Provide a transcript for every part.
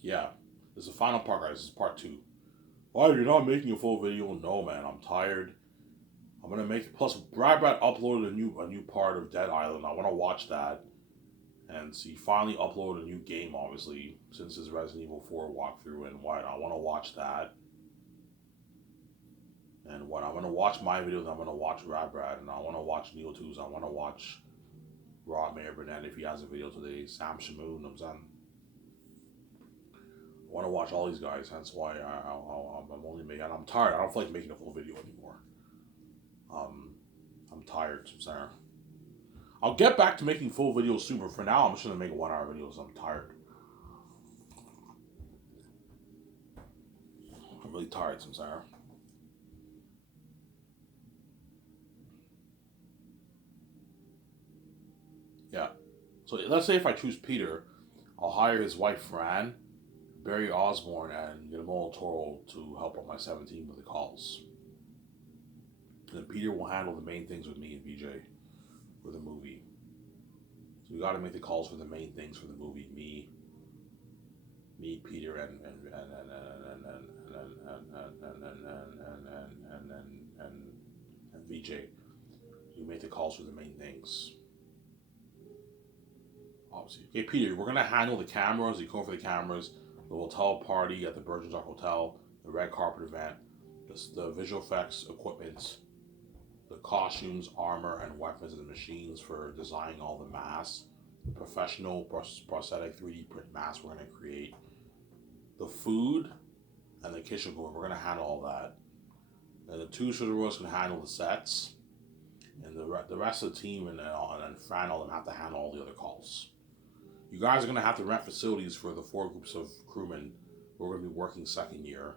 Yeah, this is the final part, guys. This is part two. Why you're not making a full video? No, man, I'm tired. I'm gonna make. Plus, Brad uploaded a new part of Dead Island. I want to watch that, and see. Finally uploaded a new game, obviously, since his Resident Evil 4 walkthrough, and what I want to watch that. And what I'm gonna watch my videos, I'm gonna watch Brad, and I want to watch Neo 2's. I want to watch Rob Mayor Burnett if he has a video today. Sam Shamoon, I'm saying. I want to watch all these guys. That's why I'm only making. And I'm tired. I don't feel like making a full video anymore. Um, I'm tired, Sarah. I'll get back to making full videos soon, but for now, I'm just gonna make 1 hour videos. I'm tired. I'm really tired, Sarah. Yeah. So let's say if I choose Peter, I'll hire his wife Fran, Barry Osborne, and Guillermo del Toro to help on my 17 with the calls. And then Peter will handle the main things with me and VJ for the movie. So we got to make the calls for the main things for the movie. Me, Peter, and VJ. We make the calls for the main things. Obviously, okay, Peter, we're gonna handle the cameras. You go for the cameras, the hotel party at the Virgin Park Hotel, the red carpet event, the visual effects equipment, the costumes, armor, and weapons and machines for designing all the masks, the professional prosthetic 3D print masks we're gonna create, the food, and the kitchen equipment. We're gonna handle all that. And the two shooter can handle the sets, and the rest of the team and Fran all them have to handle all the other calls. You guys are gonna have to rent facilities for the 4 groups of crewmen who are gonna be working second year.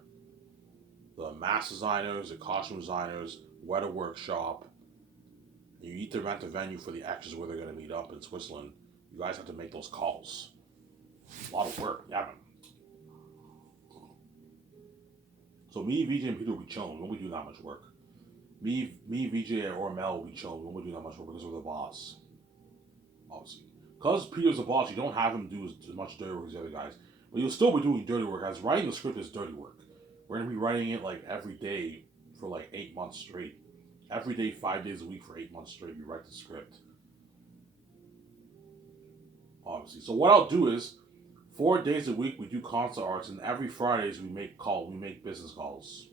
The mask designers, the costume designers, weather workshop. You need to rent a venue for the extras where they're gonna meet up in Switzerland. You guys have to make those calls. A lot of work, yeah, man. So me, VJ, and Peter will be chilling. We won't be doing that much work. Me, VJ, or Mel will be chilling. We won't be doing that much work because we're the boss, obviously. Because Peter's the boss, you don't have him do as much dirty work as the other guys. But you'll still be doing dirty work. As writing the script is dirty work. We're gonna be writing it like every day for like 8 months straight. Every day, 5 days a week for 8 months straight. We write the script, obviously. So what I'll do is, 4 days a week we do concert arts, and every Fridays we make business calls.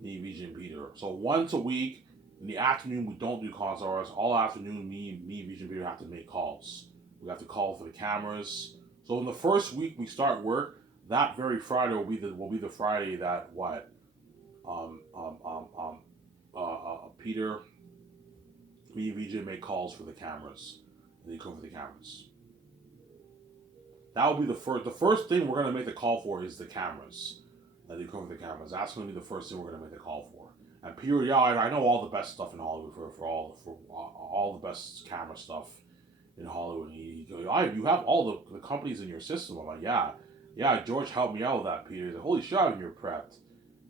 Me, VJ, and Peter. So once a week in the afternoon we don't do concert arts. All afternoon, VJ, and Peter have to make calls. We have to call for the cameras. So in the first week we start work, that very Friday will be the Friday that what um um um um Peter, me, and VJ make calls for the cameras, and they come for the cameras. That will be the first. The first thing we're gonna make the call for is the cameras. That they come for the cameras. That's gonna be the first thing we're gonna make the call for. And Peter, yeah, I know all the best stuff in Hollywood for all the best camera stuff in Hollywood. He goes, you have all the companies in your system. I'm like, yeah. George helped me out with that, Peter. He's like, holy shit, you're prepped.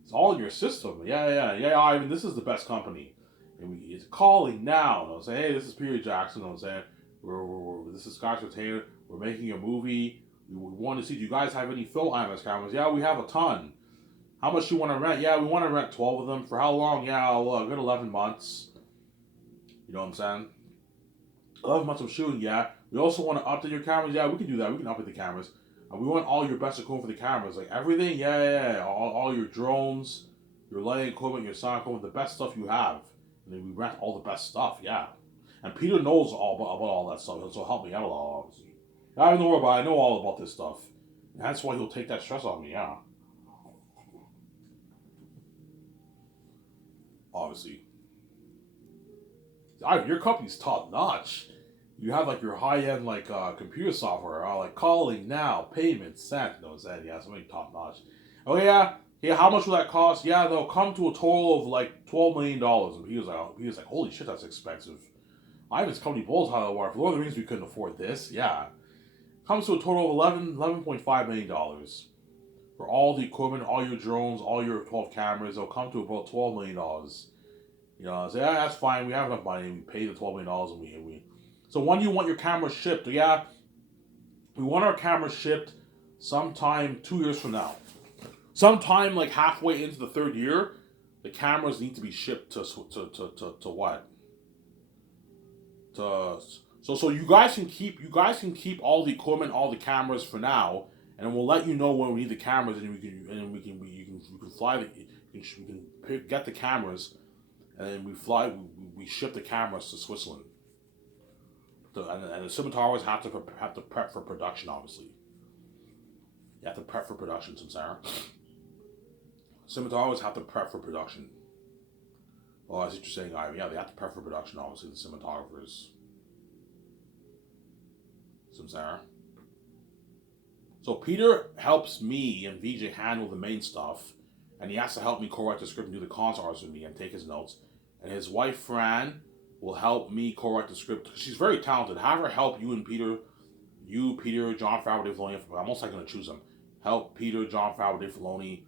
It's all in your system. Yeah. Ivan, this is the best company. And he's calling now. And I'll say, hey, this is Peter Jackson. I'm saying, this is Scott Taylor. We're making a movie. We want to see. Do you guys have any film IMAX cameras? Yeah, we have a ton. How much do you want to rent? Yeah, we want to rent 12 of them. For how long? Yeah, a good 11 months. You know what I'm saying? 11 months of shooting, yeah. We also want to update your cameras. Yeah, we can do that. We can update the cameras. And we want all your best equipment for the cameras. Like everything, yeah. All your drones, your lighting equipment, your sound equipment, the best stuff you have. And then we rent all the best stuff, yeah. And Peter knows about all that stuff, so help me out a lot, obviously. I don't know about I know all about this stuff. And that's why he'll take that stress on me, yeah. Obviously. Your company's top notch. You have like your high end like computer software, like calling now, payments sent. No, that yeah, something top notch. Oh yeah. How much will that cost? Yeah, they'll come to a total of like $12 million. And he was like, holy shit, that's expensive. I have his company bulls out of the water. For the other reasons we couldn't afford this. Yeah, comes to a total of 11.5 million dollars for all the equipment, all your drones, all your 12 cameras. It'll come to about $12 million. You know, I say, yeah, that's fine. We have enough money. We pay the $12 million, and we. So when do you want your camera shipped? Yeah, we want our cameras shipped sometime 2 years from now. Sometime like halfway into the third year, the cameras need to be shipped to what? To so you guys can keep all the equipment, all the cameras for now, and we'll let you know when we need the cameras, and we can fly get the cameras, and then we ship the cameras to Switzerland. And the cinematographers have to prep for production. Obviously, you have to prep for production, Samsara. Cinematographers have to prep for production. Oh, I see what you're saying, Ivan. Yeah, they have to prep for production, obviously, the cinematographers. Samsara. So Peter helps me and VJ handle the main stuff, and he has to help me co-write the script and do the concept arts with me and take his notes. And his wife, Fran, will help me co-write the script. She's very talented. Have her help you and Peter. You, Peter, Jon Favreau, Dave Filoni. I'm most likely going to choose them. Help Peter, Jon Favreau, Dave Filoni,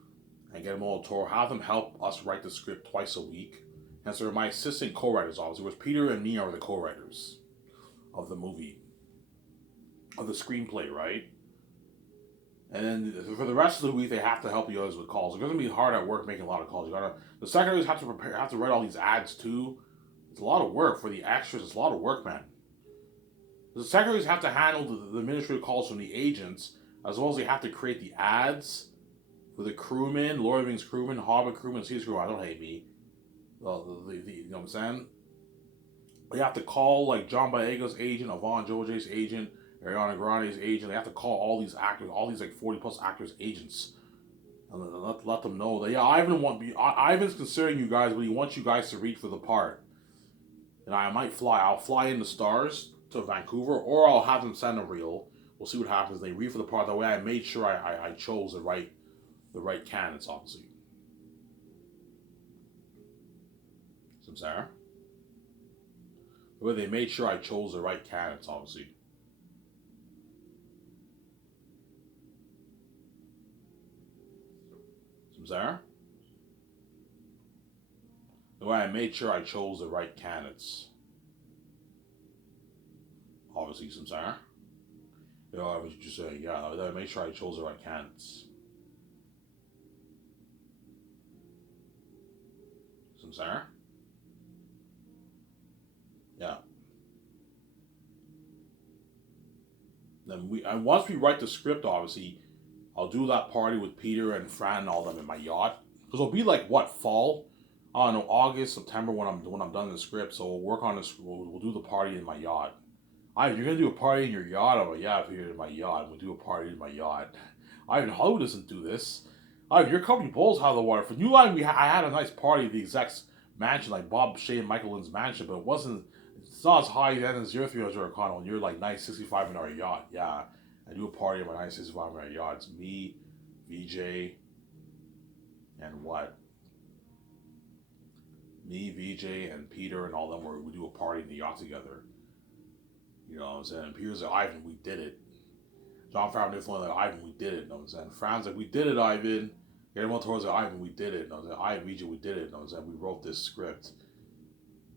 and get them all a tour. Have them help us write the script twice a week. And so my assistant co-writers, obviously, was Peter and me are the co-writers of the movie, of the screenplay, right? And then for the rest of the week, they have to help the others with calls. It's going to be hard at work making a lot of calls. The secretaries have to write all these ads too. It's a lot of work for the extras. It's a lot of work, man. The secretaries have to handle the administrative calls from the agents, as well as they have to create the ads for the crewmen, Lord of the Rings crewmen, Hobbit crewmen, Seas crewmen. I don't hate me. You know what I'm saying? They have to call like John Boyega's agent, Yvonne Joje's agent, Ariana Grande's agent. They have to call all these actors, all these like 40 plus actors' agents, and let them know that Ivan's considering you guys, but he wants you guys to read for the part. And I'll fly in the stars to Vancouver, or I'll have them send a reel. We'll see what happens. They read for the part. That way, I made sure I chose the right candidates, obviously. Samsara. The way they made sure I chose the right candidates, obviously. Samsara. The way I made sure I chose the right candidates. Obviously, Samsara. You know, I was just saying, yeah, I made sure I chose the right candidates. Samsara. Yeah. Then once we write the script, obviously, I'll do that party with Peter and Fran and all them in my yacht. Because it'll be like what, fall? I don't know, August, September when I'm done the script. So we'll work on this. We'll do the party in my yacht. You're gonna do a party in your yacht? I'm like, yeah, if you're in my yacht, we'll do a party in my yacht. Hollywood doesn't do this. Your company bowls out of the water. For New Line, I had a nice party at the execs mansion, like Bob Shea and Michael Lynn's mansion, but it's not as high then as your 300 condo, and you're like nice 65 in our yacht. Yeah, I do a party on my nice 65 in our yacht. It's me, VJ, and what? Me, VJ, and Peter, and all them. We do a party in the yacht together. You know what I'm saying? Peter's like, Ivan, we did it. Jon Favreau did like, Ivan, we did it. You know what I'm saying? Fran's like, we did it, Ivan. Guillermo towards like, Ivan, we did it. You know what I'm saying? Ivan, VJ, we did it. You know what I'm saying? We wrote this script.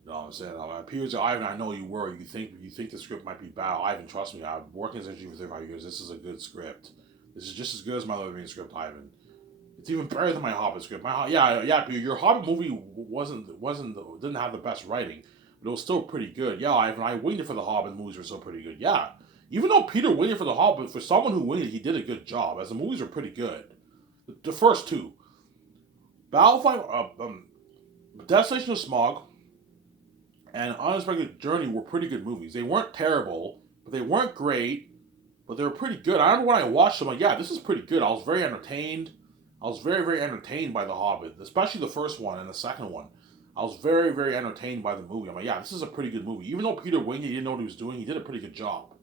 You know what I'm saying? Peter's like, Ivan, I know you were. You think the script might be bad. Ivan, trust me. I've worked in this industry for 35 years. This is a good script. This is just as good as my Lord of the Rings script, Ivan. It's even better than my Hobbit script. Peter, your Hobbit movie didn't have the best writing. But it was still pretty good. Yeah, Ivan, I waited for the Hobbit movies were still pretty good. Yeah. Even though Peter waited for the Hobbit, for someone who waited, he did a good job. As the movies are pretty good. The first two. Destination of Smog and Unexpected Journey were pretty good movies. They weren't terrible, but they weren't great, but they were pretty good. I remember when I watched them, like, yeah, this is pretty good. I was very entertained. I was very, very entertained by The Hobbit, especially the first one and the second one. I was very, very entertained by the movie. I'm like, yeah, this is a pretty good movie. Even though Peter winged it, he didn't know what he was doing, he did a pretty good job.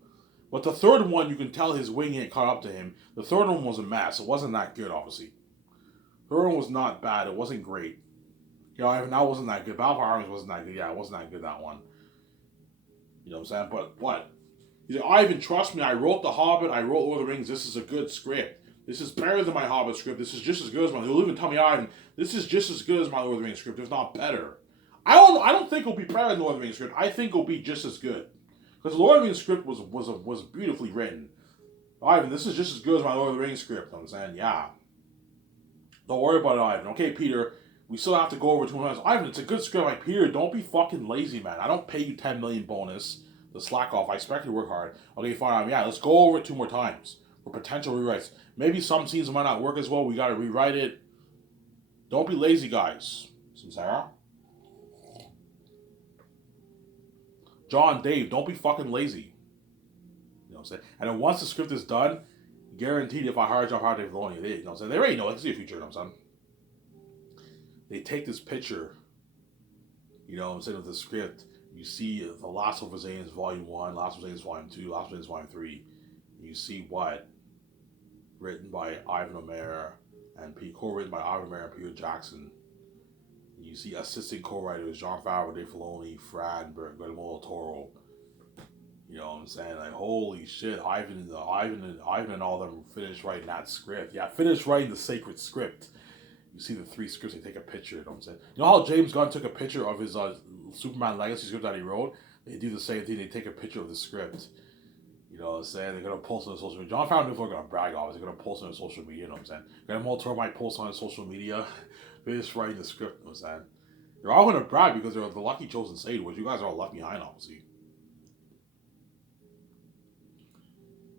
But the third one, you can tell his winging it caught up to him. The third one was a mess. It wasn't that good, obviously. The third one was not bad. It wasn't great. You know, that wasn't that good. Battle for Armies wasn't that good. Yeah, it wasn't that good, that one. You know what I'm saying? But what? He's like, Ivan, trust me, I wrote The Hobbit, I wrote Lord of the Rings. This is a good script. This is better than my Hobbit script. This is just as good as my... He'll even tell me, Ivan, this is just as good as my Lord of the Rings script. If not better. I don't think it'll be better than Lord of the Rings script. I think it'll be just as good. Because Lord of the Rings script was beautifully written. Ivan, this is just as good as my Lord of the Rings script. I'm saying, yeah. Don't worry about it, Ivan. Okay, Peter, we still have to go over 200 times. Ivan, it's a good script. Like, Peter, don't be fucking lazy, man. I don't pay you 10 million bonus to slack off. I expect you to work hard. Okay, fine. Yeah, let's go over it 2 more times for potential rewrites. Maybe some scenes might not work as well. We got to rewrite it. Don't be lazy, guys. Samsara? John, Dave, don't be fucking lazy. You know what I'm saying? And then once the script is done, guaranteed if I hire John Howard, Dave Filoni, you know what I'm saying? They already know. They can see a future, you know what I'm saying? They take this picture, you know what I'm saying, of the script. You see The Last of Us Zane's Volume 1, Last of Us Zane's Volume 2, Last of Us Zane's Volume 3. And you see what? Written by Ivan O'Meara and co-written by Ivan O'Meara and Peter Jackson. And you see assistant co-writers Jon Favreau, Dave Filoni, Fran, Guillermo del Toro. You know what I'm saying? Like, holy shit, Ivan and all them finished writing that script. Yeah, finished writing the sacred script. You see the 3 scripts, they take a picture, you know what I'm saying? You know how James Gunn took a picture of his Superman Legacy script that he wrote? They do the same thing, they take a picture of the script. You know what I'm saying? They're going to post it on social media. Jon Favreau and people are going to brag off it. They're going to post it on social media, you know what I'm saying? Guillermo del Toro might post on social media. Finish writing the script, you know what I'm saying? They're all going to brag because they're the lucky chosen sage, which you guys are all left behind, obviously.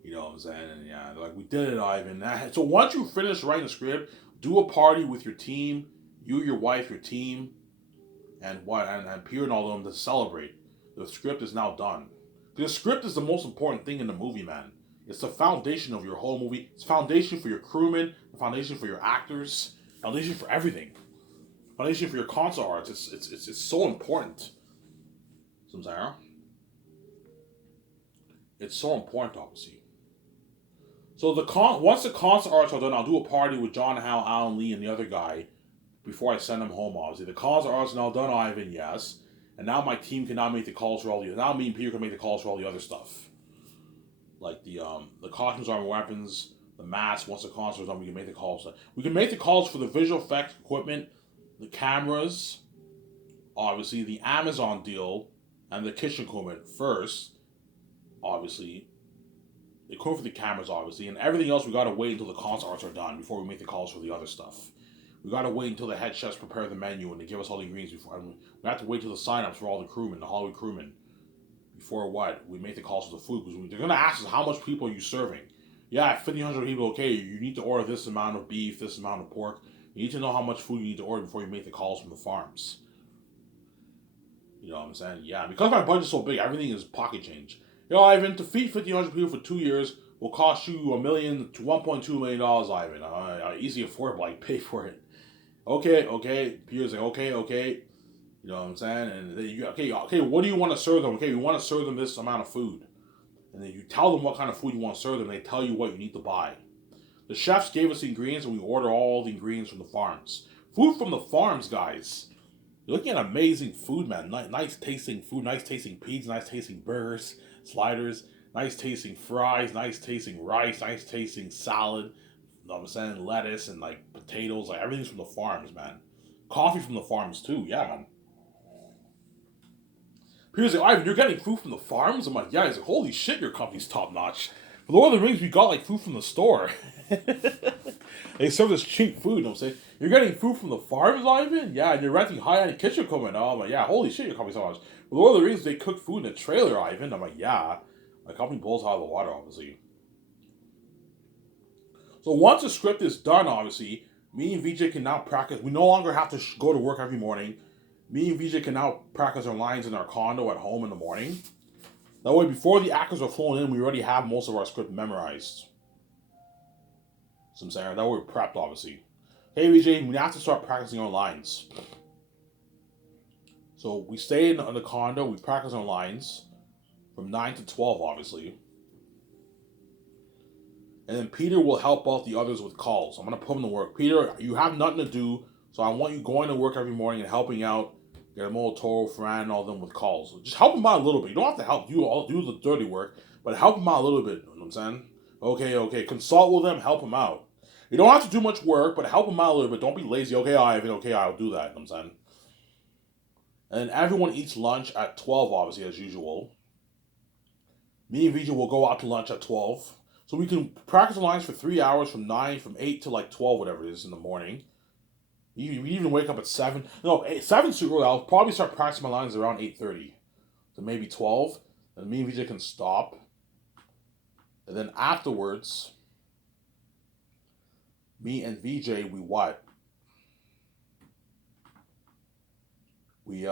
You know what I'm saying? And yeah, like, we did it, Ivan. So once you finish writing the script, do a party with your team, you, your wife, your team, and Peter and all of them to celebrate. The script is now done. The script is the most important thing in the movie, man. It's the foundation of your whole movie. It's foundation for your crewmen, the foundation for your actors, foundation for everything. Foundation for your concert arts. It's so important. Samsara. It's so important, obviously. So once the concert arts are done, I'll do a party with John Howe, Alan Lee, and the other guy before I send them home, obviously. The concert arts are now done, Ivan, yes. And now my team can now make the calls for all the... Now me and Peter can make the calls for all the other stuff. Like the costumes, armor, weapons, the masks. Once the concert is done, we can make the calls. We can make the calls for the visual effects equipment, the cameras, obviously, the Amazon deal, and the kitchen equipment first, obviously. The equipment for the cameras, obviously, and everything else we gotta wait until the concert arts are done before we make the calls for the other stuff. We gotta wait until the head chefs prepare the menu and they give us all the ingredients before. And we have to wait till the sign-ups for all the crewmen, the Hollywood crewmen, before what? We make the calls for the food, because they're gonna ask us how much people are you serving. Yeah, 1,500 people. Okay, you need to order this amount of beef, this amount of pork. You need to know how much food you need to order before you make the calls from the farms. You know what I'm saying? Yeah, because my budget's so big, everything is pocket change. Yo, Ivan, to feed 1,500 people for 2 years will cost you $1 million to $1.2 million, Ivan. Easy affordable, I pay for it. Okay. Peter's like, okay. You know what I'm saying? And then okay, what do you want to serve them? Okay, we want to serve them this amount of food. And then you tell them what kind of food you want to serve them, they tell you what you need to buy. The chefs gave us the ingredients, and we order all the ingredients from the farms. Food from the farms, guys. You're looking at amazing food, man. Nice tasting food, nice tasting pizza, nice tasting burgers, sliders, nice tasting fries, nice tasting rice, nice tasting salad. You know what I'm saying? Lettuce and like potatoes, like everything's from the farms, man. Coffee from the farms too, yeah, man. Peter's like, Ivan, you're getting food from the farms? I'm like, yeah. He's like, holy shit, your company's top notch. For Lord of the Rings, we got like food from the store. They serve this cheap food, you know what I'm saying? You're getting food from the farms, Ivan? Yeah, and you're renting high-end kitchen equipment. Oh, I'm like, yeah, holy shit, your company's top notch. For Lord of the Rings, they cook food in a trailer, Ivan. I'm like, yeah. My company blows out of the water, obviously. So once the script is done, obviously, me and VJ can now practice. We no longer have to go to work every morning. Me and VJ can now practice our lines in our condo at home in the morning. That way, before the actors are flown in, we already have most of our script memorized. So I'm saying, that way we're prepped, obviously. Hey, VJ, we have to start practicing our lines. So we stay in the condo, we practice our lines from 9 to 12, obviously. And then Peter will help out the others with calls. I'm going to put him to work. Peter, you have nothing to do, so I want you going to work every morning and helping out Guillermo del Toro, Fran, and all them with calls. Just help them out a little bit. You don't have to help do the dirty work, but help them out a little bit. You know what I'm saying? Okay. Consult with them, help them out. You don't have to do much work, but help them out a little bit. Don't be lazy. Okay, Ivan, okay, I'll do that. You know what I'm saying? And then everyone eats lunch at 12, obviously, as usual. Me and VJ will go out to lunch at 12. So we can practice the lines for 3 hours from 8 to like 12, whatever it is in the morning. We even wake up at 7. No, 7's too early. I'll probably start practicing my lines around 8:30 to maybe 12. And me and VJ can stop. And then afterwards, me and VJ, we what? We,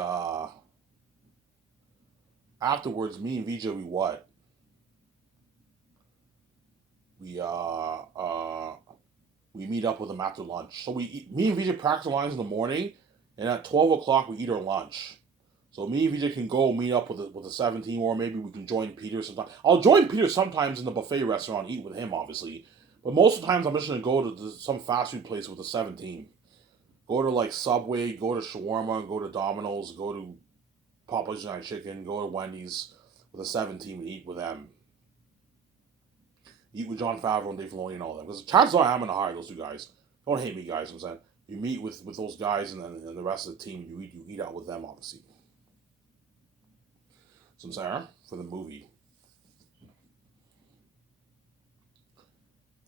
afterwards, me and VJ, we what? We, we meet up with them after lunch. So me and VJ practice the lines in the morning, and at 12 o'clock, we eat our lunch. So me and VJ can go meet up with the 17, or maybe we can join Peter sometime. I'll join Peter sometimes in the buffet restaurant, eat with him, obviously. But most of the times, I'm just going to go to some fast food place with the 17. Go to like Subway, go to Shawarma, go to Domino's, go to Papa's United Chicken, go to Wendy's with the 17 and eat with them. Eat with Jon Favreau and Dave Filoni and all that. Because chances are I'm going to hire those two guys. Don't hate me, guys. I'm saying you meet with those guys and then the rest of the team. You eat out with them, obviously. So I'm saying for the movie,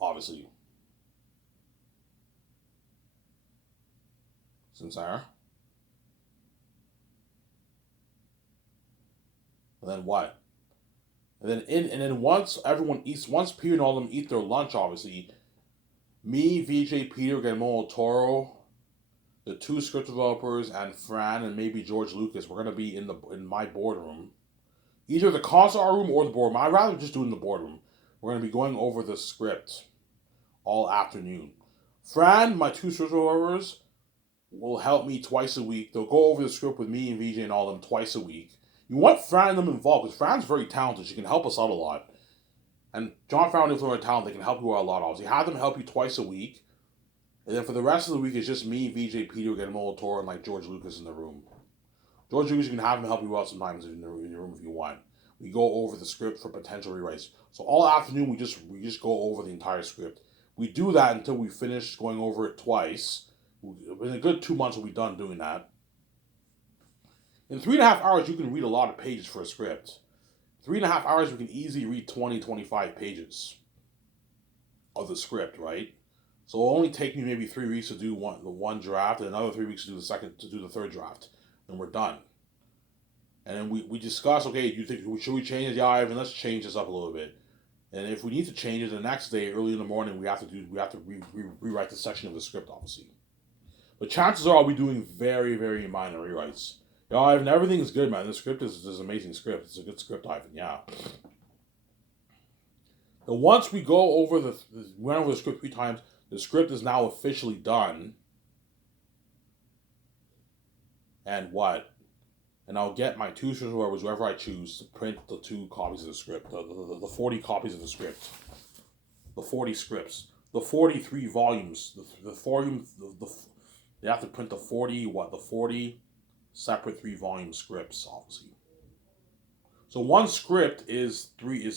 obviously. So I'm saying. And then what? And then once everyone eats, once Peter and all of them eat their lunch, obviously, me, VJ, Peter, Guillermo Toro, the two script developers, and Fran, and maybe George Lucas, we're gonna be in my boardroom, either the concert room or the boardroom. I'd rather just do it in the boardroom. We're gonna be going over the script all afternoon. Fran, my two script developers, will help me twice a week. They'll go over the script with me and VJ and all of them twice a week. You want Fran and them involved because Fran's very talented. She can help us out a lot. And Jon Favreau and Dave talent, they can help you out a lot. Obviously, have them help you twice a week. And then for the rest of the week, it's just me, VJ, Peter, Guillermo Toro, and like George Lucas in the room. George Lucas, you can have him help you out sometimes in your room if you want. We go over the script for potential rewrites. So all afternoon, we just go over the entire script. We do that until we finish going over it twice. In a good 2 months, we'll be done doing that. In 3.5 hours, you can read a lot of pages for a script. 3.5 hours, we can easily read 20, 25 pages of the script, right? So it'll only take me maybe 3 weeks to do the one draft, and another 3 weeks to do the third draft, and we're done. And then we discuss, okay, do you think should we change it? Yeah, Ivan, let's change this up a little bit. And if we need to change it the next day, early in the morning, we have to rewrite the section of the script, obviously. But chances are I'll be doing very, very minor rewrites. Yeah, Ivan, everything is good, man. The script is an amazing script. It's a good script, Ivan. Yeah. And once we go over went over the script 3 times, the script is now officially done. And what? And I'll get my two script whoever, whoever I choose, to print the 2 copies of the script, the 40 copies of the script, the 40 scripts, the 43 volumes, they have to print the 40 separate 3-volume scripts, obviously. So one script is 3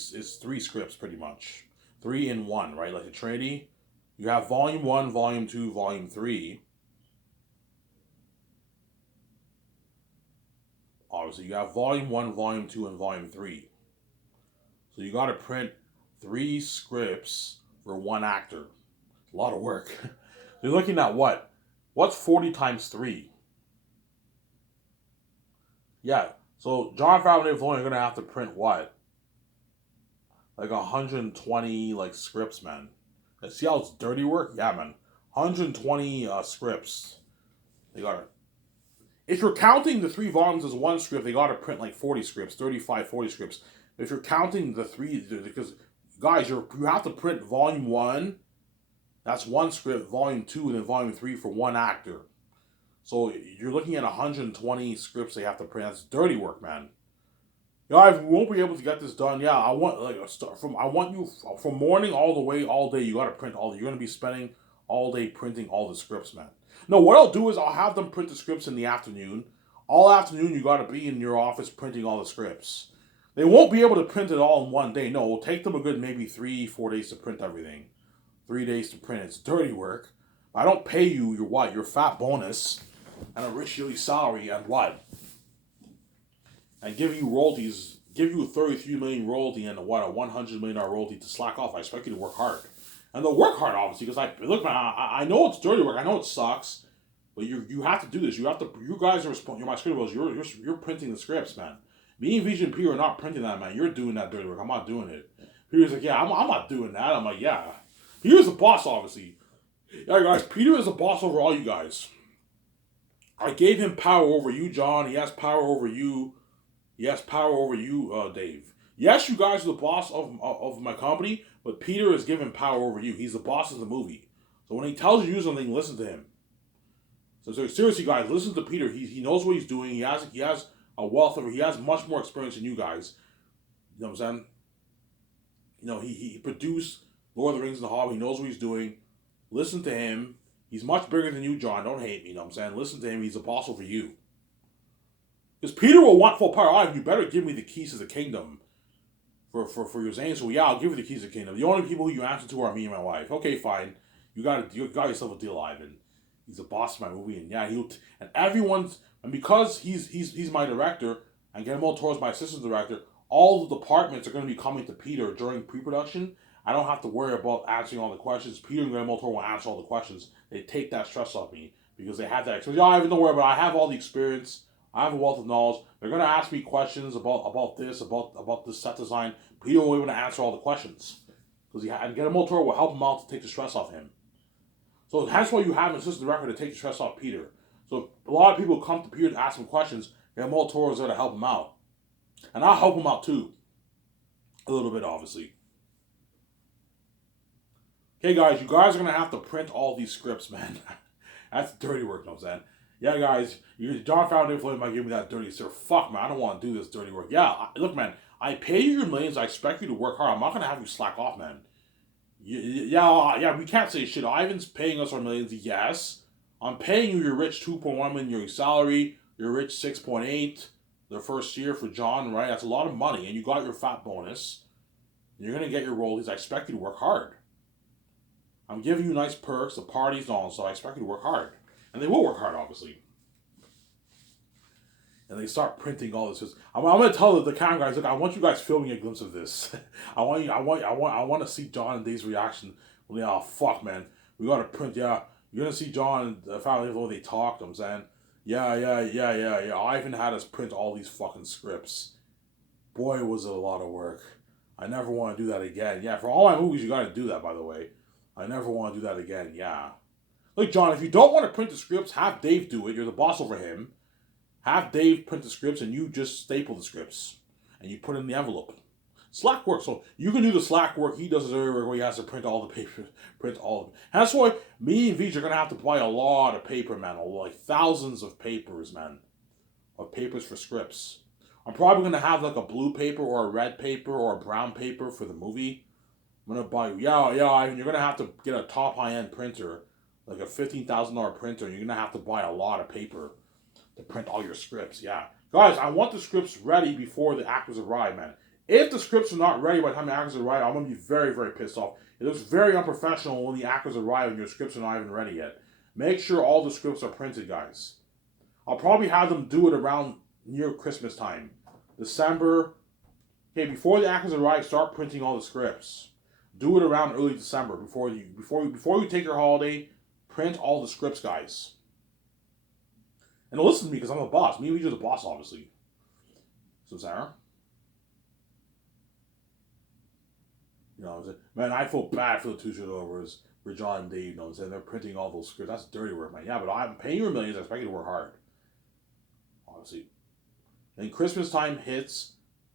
scripts pretty much, 3 in 1, right? Like a Trinity, you have volume 1, volume 2, volume 3. Obviously, you have volume 1, volume 2, and volume 3. So you got to print 3 scripts for 1 actor. A lot of work. You're looking at what? What's 40 times 3? Yeah. So Jon Favreau and Dave Filoni are gonna have to print what? Like 120 like scripts, man. See how it's dirty work? Yeah, man. 120 scripts. They gotta. If you're counting the 3 volumes as 1 script, they gotta print like 40 scripts, 35, 40 scripts. If you're counting the 3, because guys, you have to print volume 1. That's 1 script. Volume 2, and then volume 3 for 1 actor. So you're looking at 120 scripts they have to print. That's dirty work, man. Guys, we won't be able to get this done. Yeah, I want you from morning all the way all day. You got to print all. You're gonna be spending all day printing all the scripts, man. No, what I'll do is I'll have them print the scripts in the afternoon. All afternoon, you got to be in your office printing all the scripts. They won't be able to print it all in one day. No, it'll take them a good maybe 3-4 days to print everything. 3 days to print. It's dirty work. I don't pay you your fat bonus and a rich yearly salary and what? And giving you royalties give you a 33 million royalty and what a $100 million royalty to slack off. I expect you to work hard, and they'll work hard obviously because look, man, I know it's dirty work. I know it sucks, but you have to do this. You have to. You guys are you're my script You're printing the scripts, man. Me and Vision P are not printing that, man. You're doing that dirty work. I'm not doing it. Peter's like, yeah, I'm not doing that. I'm like, yeah. Peter's the boss, obviously. Yeah, guys, Peter is the boss over all you guys. I gave him power over you, John. He has power over you. He has power over you, Dave. Yes, you guys are the boss of my company, but Peter is given power over you. He's the boss of the movie. So when he tells you to do something, listen to him. So seriously, guys, listen to Peter. He knows what he's doing. He has a wealth of. He has much more experience than you guys. You know what I'm saying? You know, he produced Lord of the Rings and the Hobbit. He knows what he's doing. Listen to him. He's much bigger than you, John. Don't hate me, you know what I'm saying? Listen to him. He's apostle for you. Because Peter will want full power. All right, you better give me the keys to the kingdom for your Zane. So yeah, I'll give you the keys to the kingdom. The only people who you answer to are me and my wife. Okay, fine. You got yourself a deal, Ivan. He's the boss of my movie, and yeah, because he's my director, and Guillermo del Toro's my assistant director. All the departments are going to be coming to Peter during pre-production. I don't have to worry about answering all the questions. Peter and Guillermo del Toro will answer all the questions. They take that stress off me because they have that experience. Yeah, I don't worry, but I have all the experience. I have a wealth of knowledge. They're going to ask me questions about this, about this set design. Peter will be able to answer all the questions and Guillermo del Toro will help him out to take the stress off him. So that's why you have an assistant director to take the stress off Peter. So a lot of people come to Peter to ask him questions. Guillermo del Toro is there to help him out. And I'll help him out too. A little bit, obviously. Okay, guys, you guys are going to have to print all these scripts, man. That's dirty work, you know what I'm saying? Yeah, guys, John Favreau might give me that dirty stuff. Fuck, man, I don't want to do this dirty work. Yeah, look, man, I pay you your millions. I expect you to work hard. I'm not going to have you slack off, man. Yeah, we can't say shit. Ivan's paying us our millions, yes. I'm paying you your rich 2.1 million your salary, your rich 6.8 the first year for John, right? That's a lot of money, and you got your fat bonus. You're going to get your royalties. I expect you to work hard. I'm giving you nice perks, the parties, and all, so I expect you to work hard. And they will work hard, obviously. And they start printing all this. I'm going to tell the camera guys, look, I want you guys filming a glimpse of this. I want to see John and Dave's reaction. When they, oh, fuck, man. We got to print, yeah. You're going to see John and family when they talk, I'm saying. Yeah. Ivan had us print all these fucking scripts. Boy, was it a lot of work. I never want to do that again. Yeah, for all my movies, you got to do that, by the way. I never want to do that again, yeah. Look, John, if you don't want to print the scripts, have Dave do it. You're the boss over him. Have Dave print the scripts and you just staple the scripts. And you put it in the envelope. Slack work. So you can do the slack work. He does his early work where he has to print all the papers. Print all of it. And that's why me and Vij are going to have to buy a lot of paper, man. Like thousands of papers, man. Of papers for scripts. I'm probably going to have like a blue paper or a red paper or a brown paper for the movie. I'm going to buy, Ivan, you're going to have to get a top high-end printer, like a $15,000 printer, and you're going to have to buy a lot of paper to print all your scripts, yeah. Guys, I want the scripts ready before the actors arrive, man. If the scripts are not ready by the time the actors arrive, I'm going to be very, very pissed off. It looks very unprofessional when the actors arrive and your scripts are not even ready yet. Make sure all the scripts are printed, guys. I'll probably have them do it around near Christmas time. December. Okay, before the actors arrive, start printing all the scripts. Do it around early December before you take your holiday. Print all the scripts, guys. And listen to me because I'm the boss. Me and you're the boss, obviously. So Sarah, you know what I'm saying? Man, I feel bad for the two shit for John and Dave. You know what I'm saying? They're printing all those scripts. That's dirty work, man. Yeah, but I'm paying you millions. I expect you to work hard. Honestly. And Christmas time hits.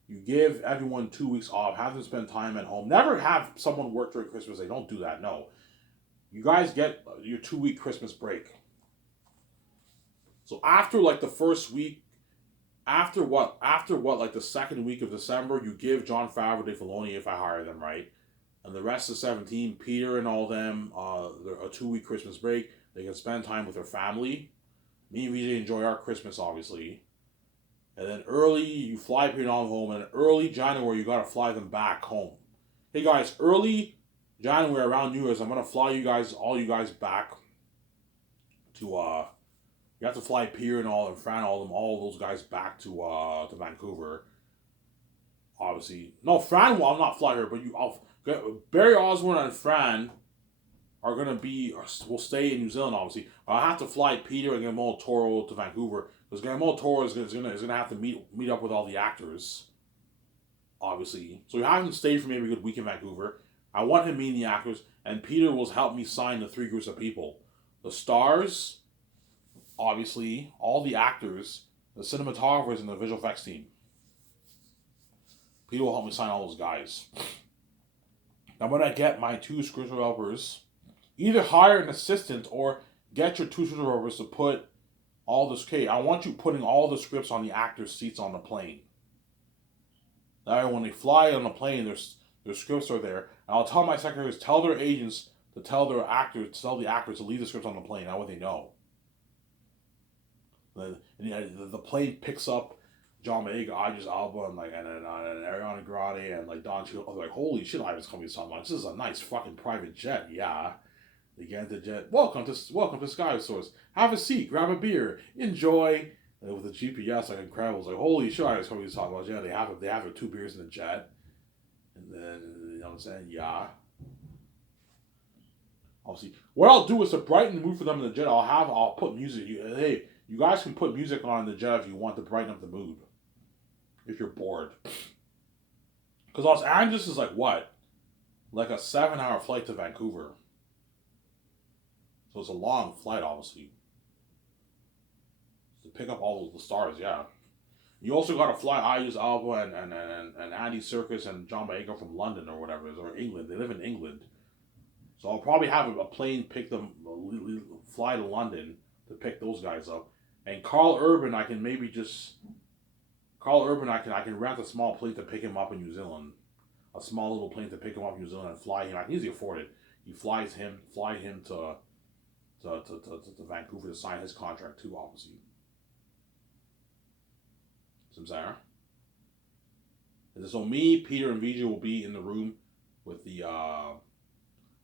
You give everyone 2 weeks off. Have them spend time at home. Never have someone work during Christmas Day. Don't do that. No. You guys get your 2-week Christmas break. So after like the first week, after like the second week of December, you give Jon Favreau, Dave Filoni, if I hire them, right? And the rest of 17, Peter and all them, a 2-week Christmas break. They can spend time with their family. Me and VJ enjoy our Christmas, obviously. And then early, you fly Peter and all home. And early January, you got to fly them back home. Hey guys, early January around New Year's, I'm going to fly all you guys back to, you have to fly Peter and all, and Fran, all those guys back to Vancouver. obviously. No, Fran will not fly her, but Barry Osborne and Fran are gonna will stay in New Zealand. Obviously, I have to fly Peter and Guillermo Toro to Vancouver because Guillermo Toro is gonna have to meet up with all the actors. Obviously, so we have him stay for maybe a good week in Vancouver. I want him meeting the actors, and Peter will help me sign the three groups of people: the stars, obviously, all the actors, the cinematographers, and the visual effects team. Peter will help me sign all those guys. Now, when I get my two script developers, either hire an assistant or get your two script developers to put all this. Okay, I want you putting all the scripts on the actors' seats on the plane. That way, when they fly on the plane, their scripts are there. And I'll tell my secretaries, tell their agents to tell the actors to leave the scripts on the plane. That way they know. The plane picks up John Boyega, Idris Elba, and Ariana Grande, and like Don Cheadle. I was like, holy shit! Ivan's coming to something. This is a nice fucking private jet. Yeah, they get into the jet. Welcome to Sky Source. Have a seat, grab a beer, enjoy. And with the GPS, like incredible. It's like, holy shit! Ivan's coming to talk about. Yeah, they have 2 beers in the jet, and then you know what I'm saying. Yeah. Obviously, what I'll do is to brighten the mood for them in the jet. I'll put music. Hey, you guys can put music on in the jet if you want to brighten up the mood. If you're bored. Because Los Angeles is like what? Like a 7-hour flight to Vancouver. So it's a long flight, obviously. To pick up all the stars, yeah. You also got to fly Idris Elba and Andy Serkis and John Boyega from London or whatever it is, or England. They live in England. So I'll probably have a plane pick them, fly to London to pick those guys up. And Carl Urban, I can rent a small plane to pick him up in New Zealand. A small little plane to pick him up in New Zealand and fly him. I can easily afford it. He fly him to Vancouver to sign his contract too, obviously. Samsara. So me, Peter, and Vijay will be in the room with the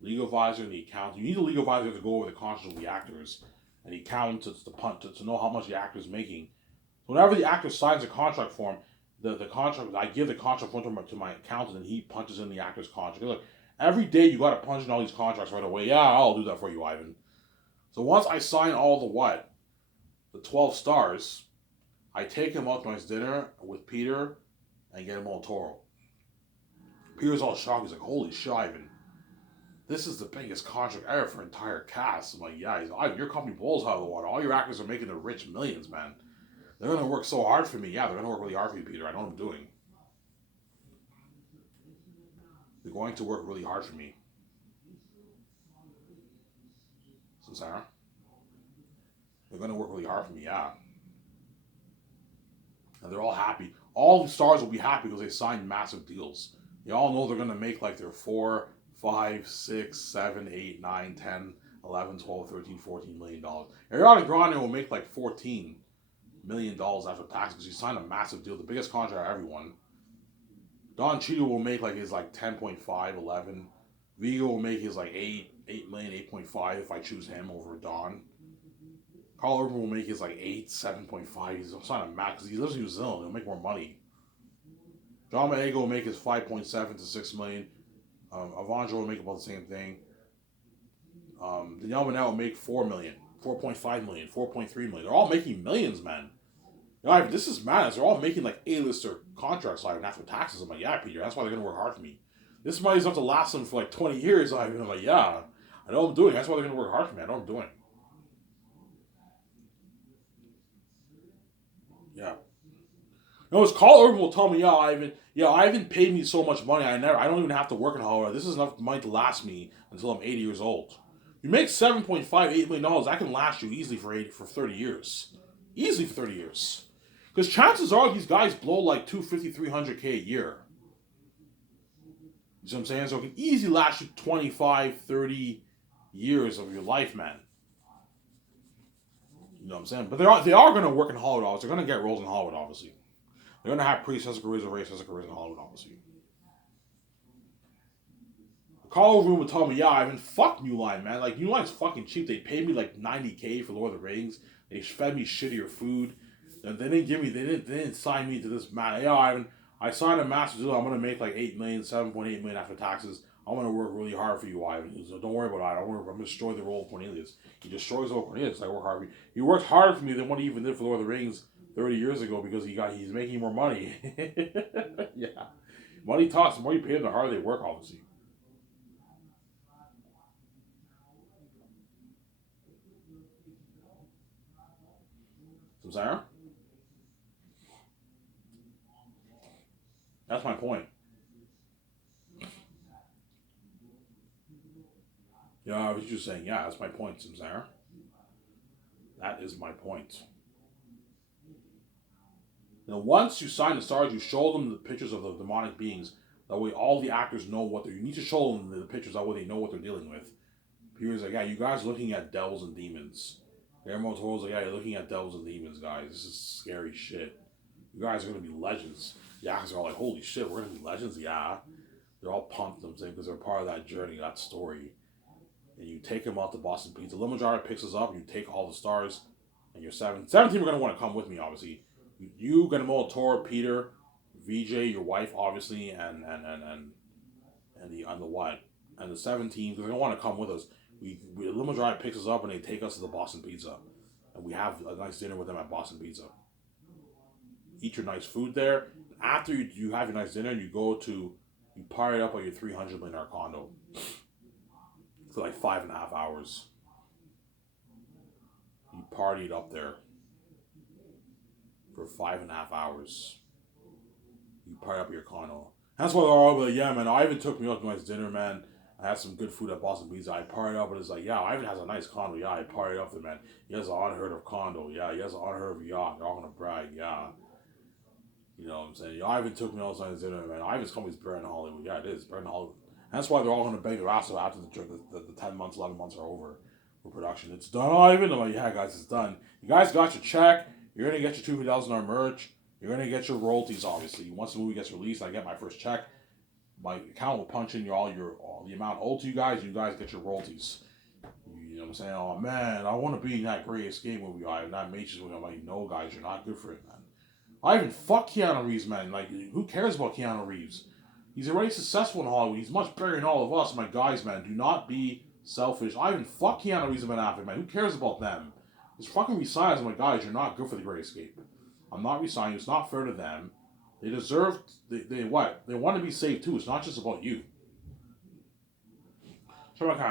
legal advisor and the accountant. You need a legal advisor to go over the contracts of the actors and the accountant to know how much the actor is making. Whenever the actor signs a contract form, the contract, I give the contract form to my accountant and he punches in the actor's contract. Look, every day you got to punch in all these contracts right away. Yeah, I'll do that for you, Ivan. So once I sign all the 12 stars, I take him out to my dinner with Peter and get him all Toro. Peter's all shocked. He's like, holy shit, Ivan. This is the biggest contract ever for an entire cast. I'm like, yeah. He's like, Ivan, your company blows out of the water. All your actors are making the rich millions, man. They're going to work so hard for me. Yeah, they're going to work really hard for you, Peter. I know what I'm doing. They're going to work really hard for me. So, Sarah? They're going to work really hard for me, yeah. And they're all happy. All the stars will be happy because they signed massive deals. They all know they're going to make like their 4, 5, 6, 7, 8, 9, 10, 11, 12, 13, $14 million. Ariana Grande will make like $14 million after taxes because she signed a massive deal, the biggest contract ever won. Don Cheadle will make like his like 10.5, 11. Vigo will make his like 8 million, 8.5 if I choose him over Don. Carl Urban will make his like 8, 7.5. He's signing a max because he lives in New Zealand. He'll make more money. John Boyega will make his 5.7 to 6 million. Avandro will make about the same thing. Danielle Monette will make 4 million, 4.5 million, 4.3 million. They're all making millions, man. Yeah, this is madness. They're all making like A-lister contracts like after taxes. I'm like, yeah, Peter, that's why they're gonna work hard for me. This money's enough to last them for like 20 years. I'm like, yeah, I know what I'm doing. That's why they're gonna work hard for me. I know what I'm doing. Yeah. No, it's Carl Urban will tell me, Ivan paid me so much money. I don't even have to work in Hollywood. This is enough money to last me until I'm 80 years old. You make $7.5, $8 million, that can last you easily for 30 years. Easily for 30 years. Because chances are these guys blow like $250,000, $300K a year. You see what I'm saying? So it can easily last you 25, 30 years of your life, man. You know what I'm saying? But they are going to work in Hollywood, obviously. They're going to get roles in Hollywood, obviously. They're going to have pre-Cesar careers in Hollywood, obviously. Carl Room would tell me, yeah, Ivan, fuck New Line, man. Like, New Line's fucking cheap. They paid me like $90K for Lord of the Rings. They fed me shittier food. They didn't sign me to this man. Yeah, Ivan, I signed a master's deal. I'm gonna make like 8 million, 7.8 million after taxes. I'm gonna work really hard for you, Ivan. So don't worry about it. I'm gonna destroy the role of Cornelius. He destroys the role of Cornelius. I work hard for you. He worked harder for me than what he even did for Lord of the Rings 30 years ago because he's making more money. Yeah, money talks. The more you pay them, the harder they work. Obviously, Sarah. That's my point. Yeah, I was just saying. Yeah, that's my point, Sarah. That is my point. Now, once you sign the stars, you show them the pictures of the demonic beings. That way, all the actors know what they're. You need to show them the pictures. That way, they know what they're dealing with. Peter's like, yeah, you guys are looking at devils and demons. Guillermo Toro's like, yeah, you're looking at devils and demons, guys. This is scary shit. You guys are gonna be legends. The actors are all like, holy shit, we're gonna be legends. Yeah, they're all pumped. I'm saying because they're part of that journey, that story. And you take them out to Boston Pizza. Limajara picks us up. And you take all the stars, and you're 17 are gonna want to come with me, obviously. You, Guillermo Toro, Peter, VJ, your wife, obviously, and the what, and the 17 because they're gonna want to come with us. Limo Drive picks us up and they take us to the Boston Pizza, and we have a nice dinner with them at Boston Pizza. Eat your nice food there. After you have your nice dinner, you party up at your 300 million condo for like 5.5 hours. You partied up there for 5.5 hours. You party up at your condo. That's why they're all like, yeah, man. Ivan took me out to a nice dinner, man. I had some good food at Boston Pizza. I partied up, and it's like, yeah, Ivan has a nice condo. Yeah, I partied up there, man. He has an unheard of condo. Yeah, he has an unheard of yacht. They're all gonna brag. Yeah, you know what I'm saying. Yeah, Ivan took me out to a nice dinner, man. Ivan's company's buried in Hollywood. Yeah, it is buried in Hollywood. That's why they're all gonna beg their ass off after the 10 months, 11 months are over for production. It's done, Ivan. I'm like, yeah, guys, it's done. You guys got your check. You're gonna get your $2,000 merch. You're gonna get your royalties, obviously. Once the movie gets released, I get my first check. My account will punch in all the amount owed to you guys. You guys get your royalties. You know what I'm saying? Oh man, I want to be in that Great Escape movie. That Matrix movie. I'm like, no, guys, you're not good for it, man. I even fuck Keanu Reeves, man. Like, who cares about Keanu Reeves? He's already successful in Hollywood. He's much bigger than all of us, my guys, man. Do not be selfish. I even fuck Keanu Reeves and Ben Affleck, man. Who cares about them? Just fucking resign as my guys. You're not good for the Great Escape. I'm not resigning. It's not fair to them. They deserve. They what? They want to be saved too. It's not just about you. So I kind of